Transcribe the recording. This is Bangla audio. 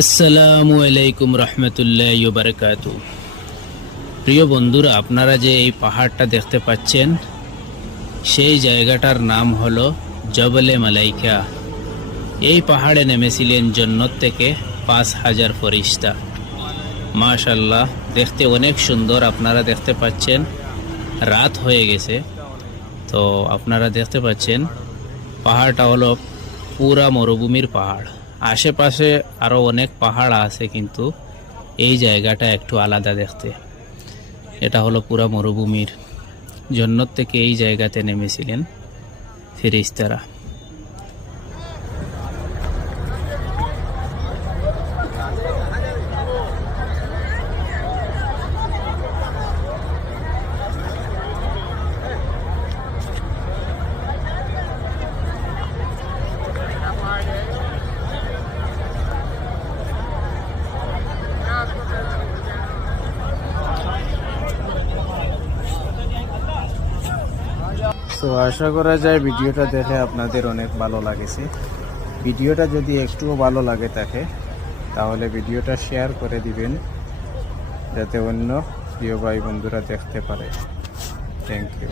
আসসালামু আলাইকুম রহমতুল্লাহি ওয়া বারাকাতুহু। প্রিয় বন্ধুরা, আপনারা যে এই পাহাড়টা দেখতে পাচ্ছেন সেই জায়গাটার নাম হলো জবলে মালাইকা। এই পাহাড়ে নেমেছিলেন জান্নাত থেকে 5000 ফেরেশতা। মাশাআল্লাহ, দেখতে অনেক সুন্দর। আপনারা দেখতে পাচ্ছেন রাত হয়ে গেছে, তো আপনারা দেখতে পাচ্ছেন পাহাড়টা হলো পুরা মরুভূমির পাহাড়। আশেপাশে আরো অনেক পাহাড় আছে, কিন্তু এই জায়গাটা একটু আলাদা দেখতে। এটা হলো পুরা মরুভূমির। জান্নাত থেকে এই জায়গাতে নেমেছিলেন ফেরেশতারা। তো আশা করা যায় ভিডিওটা দেখে আপনাদের অনেক ভালো লাগেছে। ভিডিওটা যদি একটুও ভালো লাগে থাকে তাহলে ভিডিওটা শেয়ার করে দিবেন, যাতে অন্য প্রিয় ভাই বন্ধুরা দেখতে পারে। Thank you.